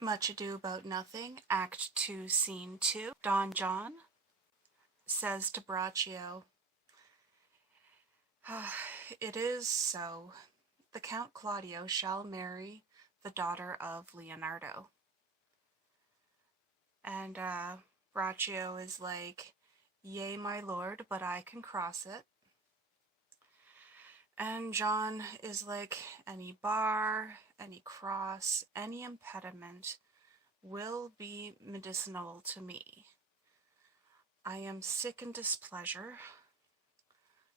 Much Ado About Nothing, Act 2, Scene 2. Don John says to Braccio, "It is so. The Count Claudio shall marry the daughter of Leonardo." And Braccio is like, "Yea, my lord, but I can cross it." And John is like, "Any bar, any cross, any impediment will be medicinal to me. I am sick in displeasure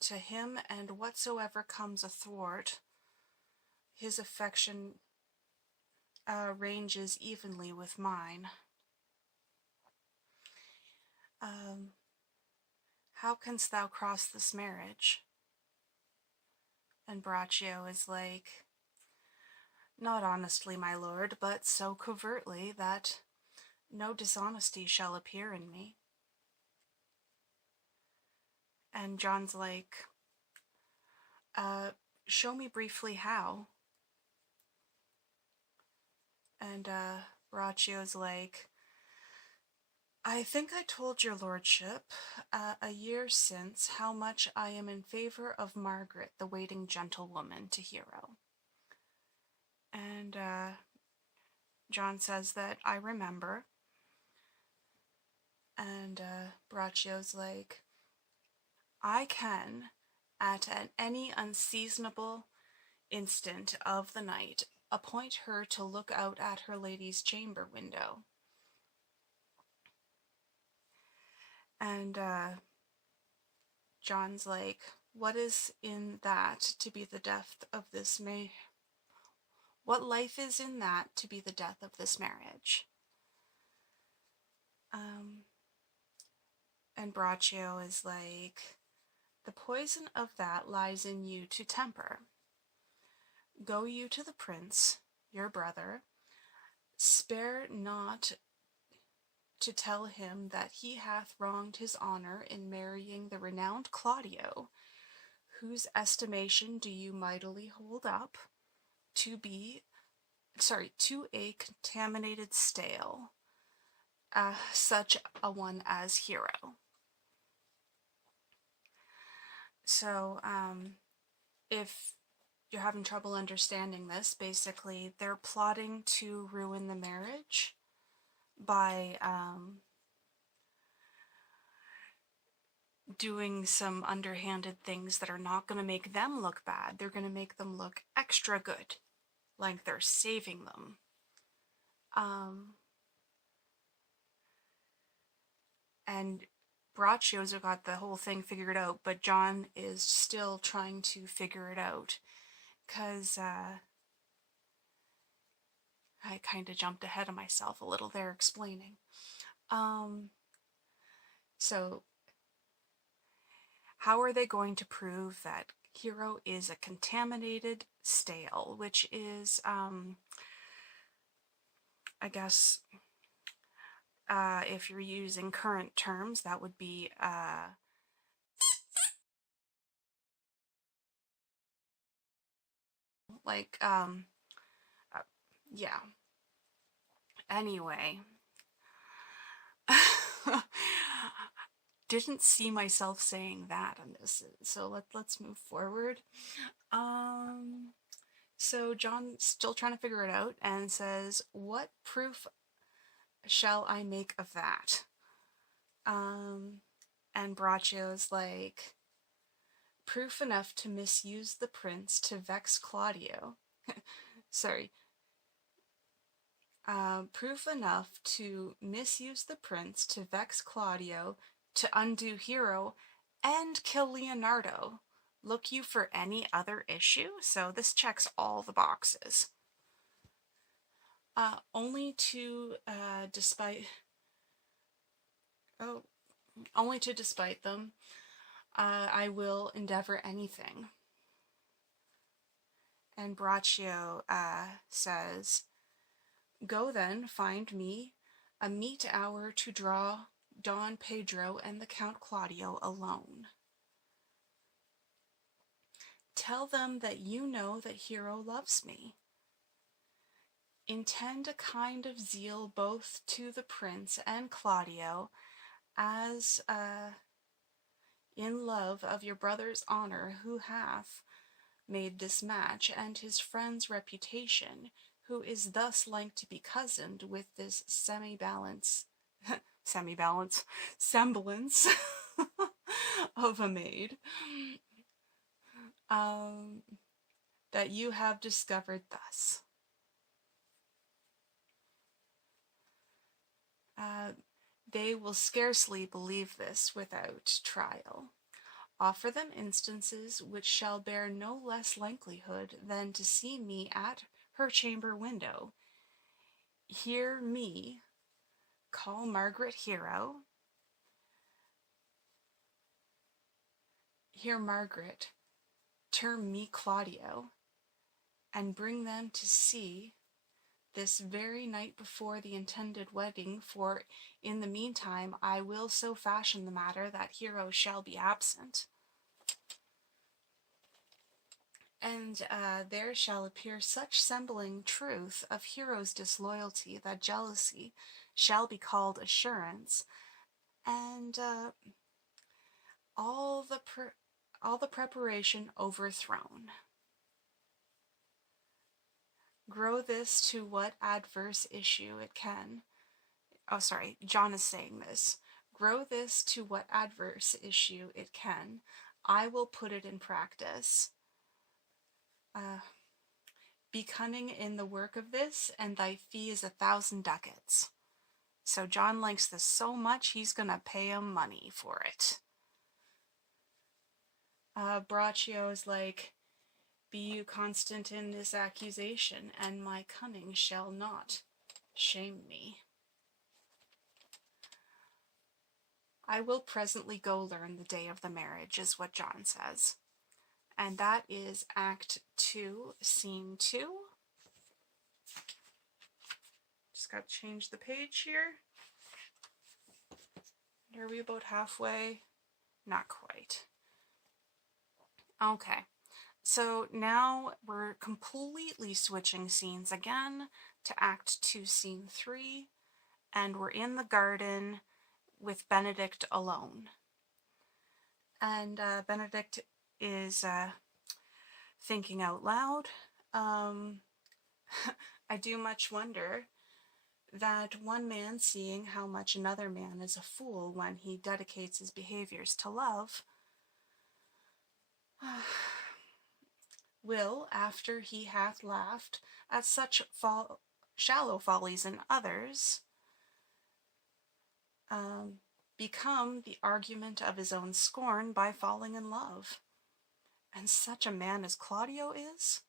to him, and whatsoever comes athwart his affection ranges evenly with mine. How canst thou cross this marriage?" And Braccio is like, "Not honestly, my lord, but so covertly that no dishonesty shall appear in me." And John's like, "Show me briefly how." And Braccio's like, "I think I told your lordship a year since how much I am in favor of Margaret, the waiting gentlewoman, to Hero." And John says that, "I remember." And Braccio's like, "I can, at any unseasonable instant of the night, appoint her to look out at her lady's chamber window." And John's like, "What is in that to be the death of this what life is in that to be the death of this marriage?" And Braccio is like, "The poison of that lies in you to temper. Go you to the prince, your brother, spare not to tell him that he hath wronged his honor in marrying the renowned Claudio, whose estimation do you mightily hold up to a contaminated stale, such a one as Hero." So, if you're having trouble understanding this, basically they're plotting to ruin the marriage by doing some underhanded things that are not going to make them look bad. They're going to make them look extra good, like they're saving them. And Braccio's got the whole thing figured out, but John is still trying to figure it out, because I kind of jumped ahead of myself a little there explaining. So how are they going to prove that Hero is a contaminated stale, which is, I guess, if you're using current terms, that would be, like, yeah. Anyway. Didn't see myself saying that on this, so let's move forward. So John's still trying to figure it out and says, "What proof shall I make of that?" And Braccio's like, "Proof enough to misuse the prince to vex Claudio." Sorry. Proof enough to misuse the prince to vex Claudio, to undo Hero, and kill Leonardo. Look you for any other issue? So this checks all the boxes. Only to despite them, I will endeavor anything. And Braccio says, "Go then, find me a meet hour to draw Don Pedro and the Count Claudio alone. Tell them that you know that Hero loves me. intend a kind of zeal both to the prince and Claudio, as in love of your brother's honor, who hath made this match, and his friend's reputation, who is thus like to be cozened with this semblance of a maid, that you have discovered thus. They will scarcely believe this without trial. Offer them instances which shall bear no less likelihood than to see me at her chamber window. Hear me call Margaret Hero. Hear Margaret term me Claudio, and bring them to see this very night before the intended wedding, for in the meantime I will so fashion the matter that Hero shall be absent. And there shall appear such sembling truth of Hero's disloyalty that jealousy shall be called assurance, and all the preparation overthrown. Grow this to what adverse issue it can. Oh, sorry, John is saying this. Grow this to what adverse issue it can. I will put it in practice. Be cunning in the work of this, and thy fee is 1,000 ducats. So John likes this so much, he's gonna pay him money for it. Braccio is like, be you constant in this accusation, and my cunning shall not shame me. I will presently go learn the day of the marriage, is what John says. And that is Act 2, Scene 2. Just got to change the page here. Are we about halfway? Not quite. Okay, so now we're completely switching scenes again to Act 2, Scene 3, and we're in the garden with Benedict alone. And Benedict is thinking out loud. I do much wonder that one man seeing how much another man is a fool when he dedicates his behaviors to love, will, after he hath laughed at such shallow follies in others, become the argument of his own scorn by falling in love. And such a man as Claudio is?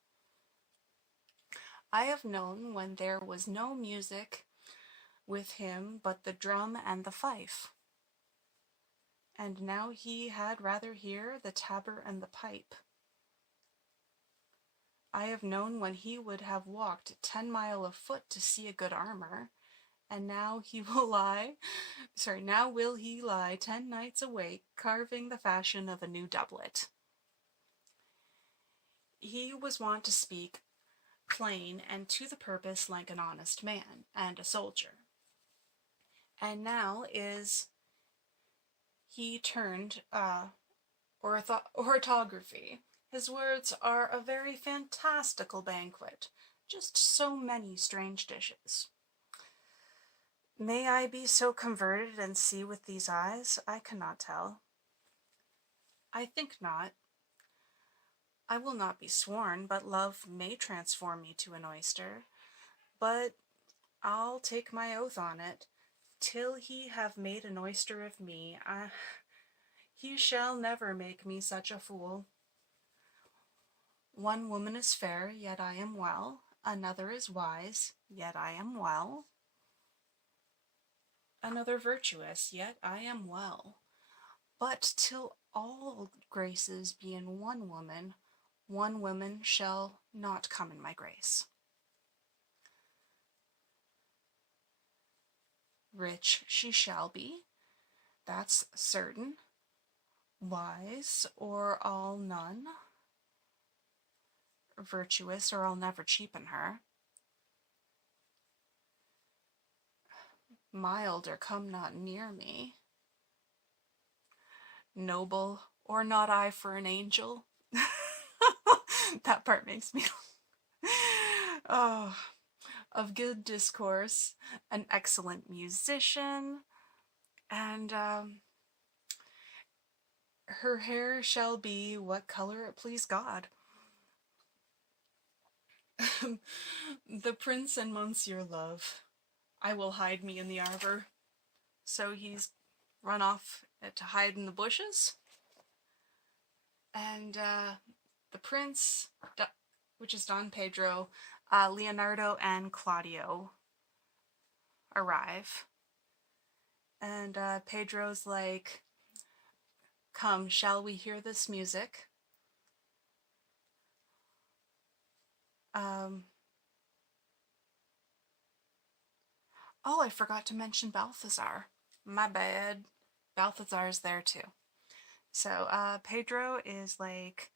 I have known when there was no music with him but the drum and the fife, and now he had rather hear the tabor and the pipe. I have known when he would have walked 10 mile afoot to see a good armor, and now will he lie 10 nights awake carving the fashion of a new doublet. He was wont to speak plain and to the purpose like an honest man and a soldier. And now is he turned orthography. His words are a very fantastical banquet, just so many strange dishes. May I be so converted and see with these eyes? I cannot tell. I think not. I will not be sworn, but love may transform me to an oyster. But I'll take my oath on it, till he have made an oyster of me, he shall never make me such a fool. One woman is fair, yet I am well. Another is wise, yet I am well. Another virtuous, yet I am well. But till all graces be in one woman shall not come in my grace. Rich she shall be, that's certain. Wise, or I'll none. Virtuous, or I'll never cheapen her. milder come not near me. Noble, or not I for an angel? That part makes me oh, of good discourse, an excellent musician, and her hair shall be what color it please God. The prince and Monsieur Love, I will hide me in the arbor. So he's run off to hide in the bushes. And the prince, which is Don Pedro, Leonardo and Claudio arrive. And Pedro's like, come, shall we hear this music? Oh, I forgot to mention Balthazar. My bad. Balthazar's there too. So Pedro is like,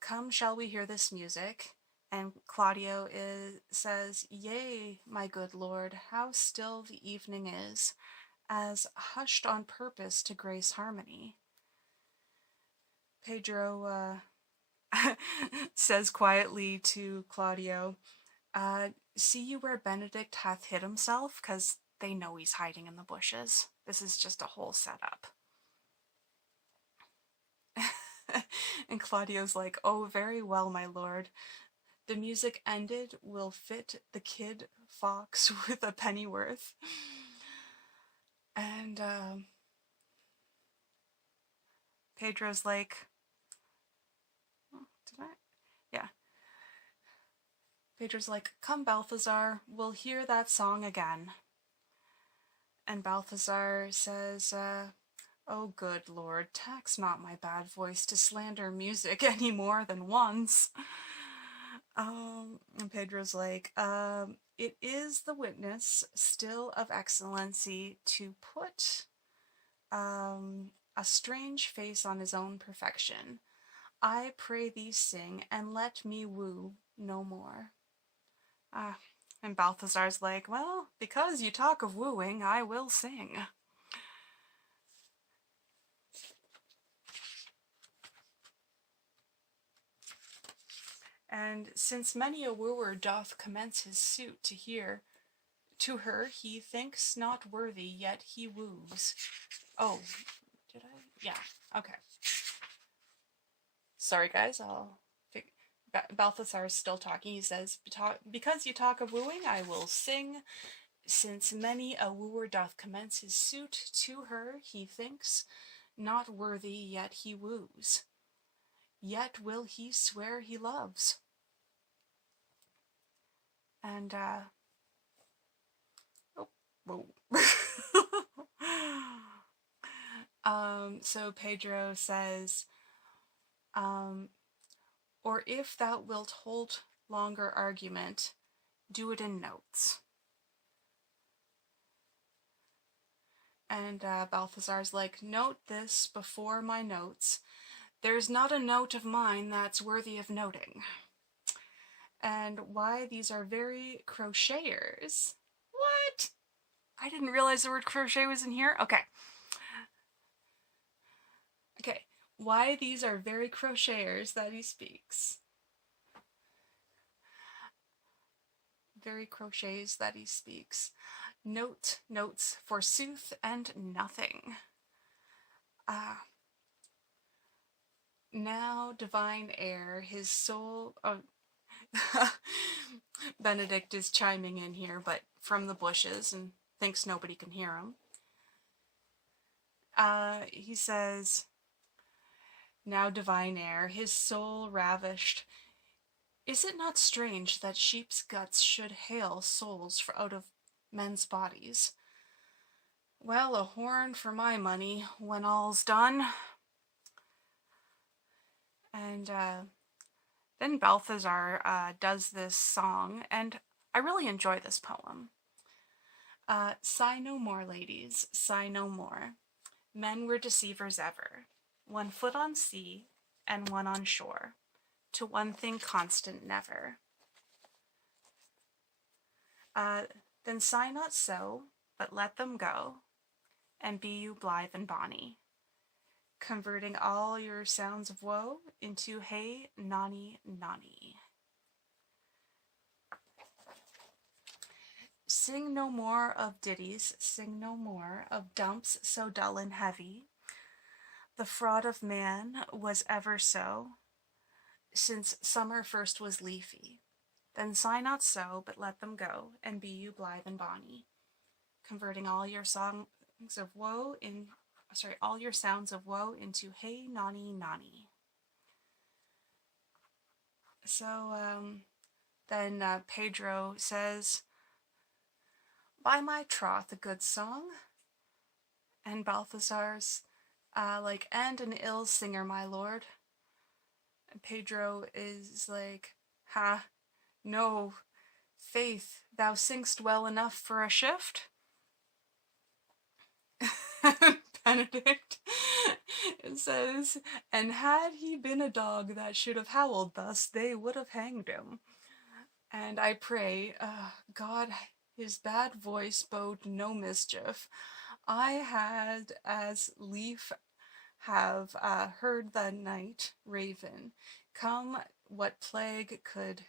come, shall we hear this music? And Claudio says, yea, my good lord, how still the evening is, as hushed on purpose to grace harmony. Pedro says quietly to Claudio, see you where Benedict hath hid himself? Because they know he's hiding in the bushes. This is just a whole setup. And Claudio's like, oh, very well, my lord. The music ended will fit the kid fox with a pennyworth. And Pedro's like, yeah. Pedro's like, come, Balthazar, we'll hear that song again. And Balthazar says, oh, good lord, tax not my bad voice to slander music any more than once. And Pedro's like, it is the witness still of excellency to put a strange face on his own perfection. I pray thee sing, and let me woo no more. And Balthazar's like, well, because you talk of wooing, I will sing. And since many a wooer doth commence his suit to her he thinks not worthy, yet he woos. Oh, did I? Yeah, okay. Sorry guys, Balthazar is still talking. He says, because you talk of wooing, I will sing. Since many a wooer doth commence his suit to her he thinks not worthy, yet he woos. Yet will he swear he loves. And, oh, whoa. So Pedro says, or if thou wilt hold longer argument, do it in notes. And Balthazar's like, note this before my notes. There's not a note of mine that's worthy of noting. And why these are very crocheters. What? I didn't realize the word crochet was in here. Okay. Okay. Why these are very crocheters that he speaks. Very crochets that he speaks. Notes, forsooth, and nothing. Now divine air, his soul... Oh, Benedict is chiming in here, but from the bushes, and thinks nobody can hear him. He says, now divine air, his soul ravished. Is it not strange that sheep's guts should hale souls out of men's bodies? Well, a horn for my money, when all's done. And then Balthazar does this song, and I really enjoy this poem. Sigh no more, ladies, sigh no more. Men were deceivers ever, one foot on sea and one on shore, to one thing constant never. Then sigh not so, but let them go, and be you blithe and bonny, converting all your sounds of woe into hey, nonny, nonny. Sing no more of ditties, sing no more of dumps so dull and heavy. The fraud of man was ever so, since summer first was leafy. Then sigh not so, but let them go, and be you blithe and bonny, converting all your songs of woe all your sounds of woe into hey, nonny, nonny. So then Pedro says, by my troth, a good song. And Balthazar's and an ill singer, my lord. And Pedro is like, ha, no, faith, thou sing'st well enough for a shift. Benedict says, and had he been a dog that should have howled thus, they would have hanged him. And I pray, God, his bad voice bode no mischief. I had as lief have heard the night raven come what plague could.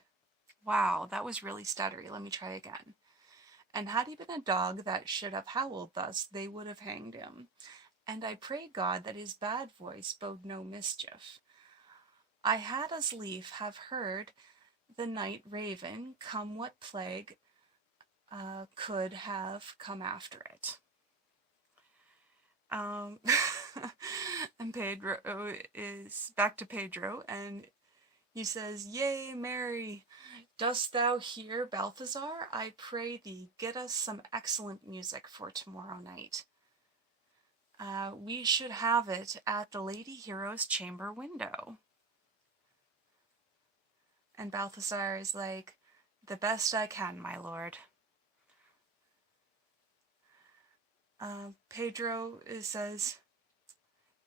Wow, that was really stuttery. Let me try again. And had he been a dog that should have howled thus, they would have hanged him. And I pray God that his bad voice bode no mischief. I had as lief have heard the night raven come what plague could have come after it. And Pedro is back to Pedro, and he says, yea, Mary, dost thou hear, Balthazar? I pray thee, get us some excellent music for tomorrow night. We should have it at the Lady Hero's chamber window. And Balthazar is like, the best I can, my lord. Pedro says,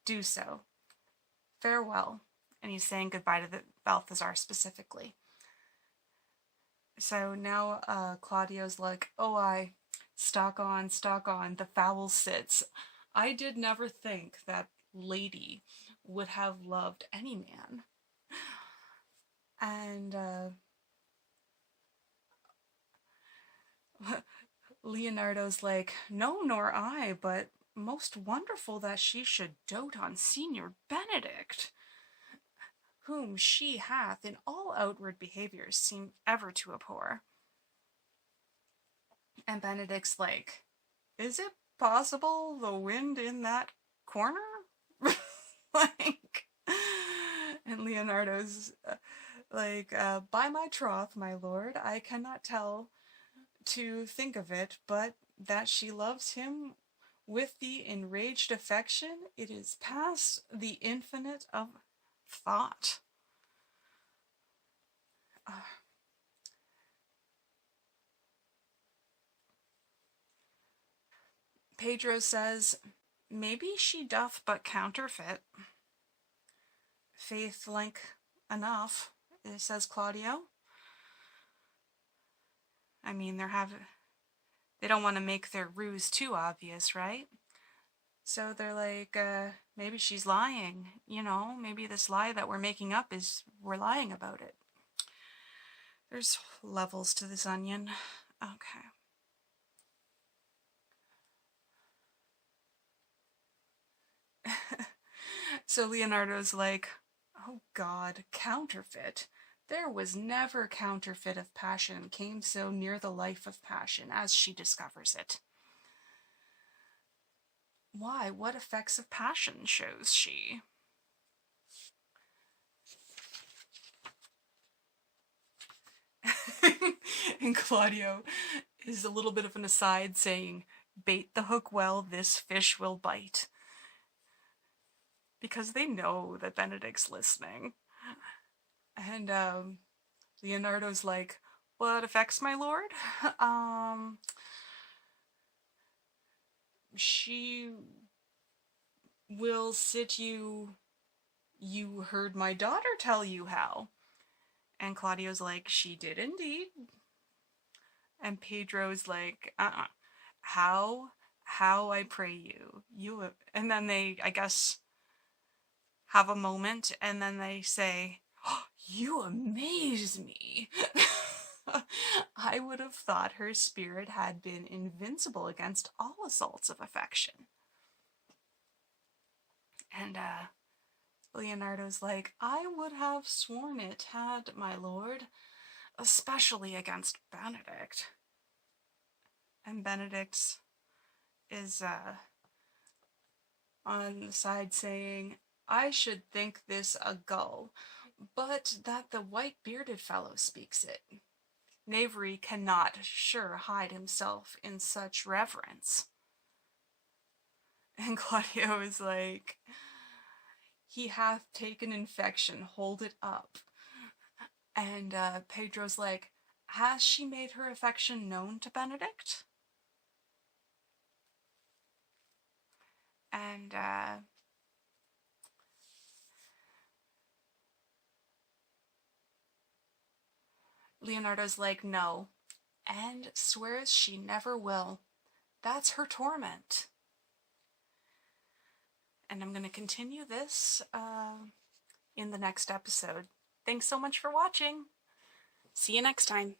do so. Farewell. And he's saying goodbye to Balthazar specifically. So now Claudio's like, oh, I stalk on, the fowl sits. I did never think that lady would have loved any man. And Leonardo's like, no, nor I, but most wonderful that she should dote on Signor Benedict, whom she hath in all outward behaviors seemed ever to abhor. And Benedict's like, is it possible the wind in that corner? And Leonardo's like, by my troth, my lord, I cannot tell to think of it, but that she loves him with the enraged affection, it is past the infinite of thought. Pedro says, maybe she doth but counterfeit. Faith like enough, says Claudio. I mean, they don't want to make their ruse too obvious, right? So they're like, maybe she's lying, maybe this lie that we're making up is we're lying about it. There's levels to this onion. Okay. So Leonardo's like, oh God, counterfeit. There was never counterfeit of passion came so near the life of passion as she discovers it. Why, what effects of passion shows she? And Claudio is a little bit of an aside saying, bait the hook well, this fish will bite. Because they know that Benedict's listening. And Leonardo's like, what effects, my lord? She will sit you heard my daughter tell you how. And Claudio's like, she did indeed. And Pedro's like, how I pray you. And then they, I guess, have a moment, and then they say, oh, you amaze me. I would have thought her spirit had been invincible against all assaults of affection. And Leonardo's like, I would have sworn it had, my lord, especially against Benedict. And Benedict is on the side saying, I should think this a gull, but that the white-bearded fellow speaks it. Knavery cannot sure hide himself in such reverence. And Claudio is like, he hath taken infection, hold it up. And Pedro's like, has she made her affection known to Benedict? And Leonardo's like, no, and swears she never will. That's her torment. And I'm going to continue this in the next episode. Thanks so much for watching. See you next time.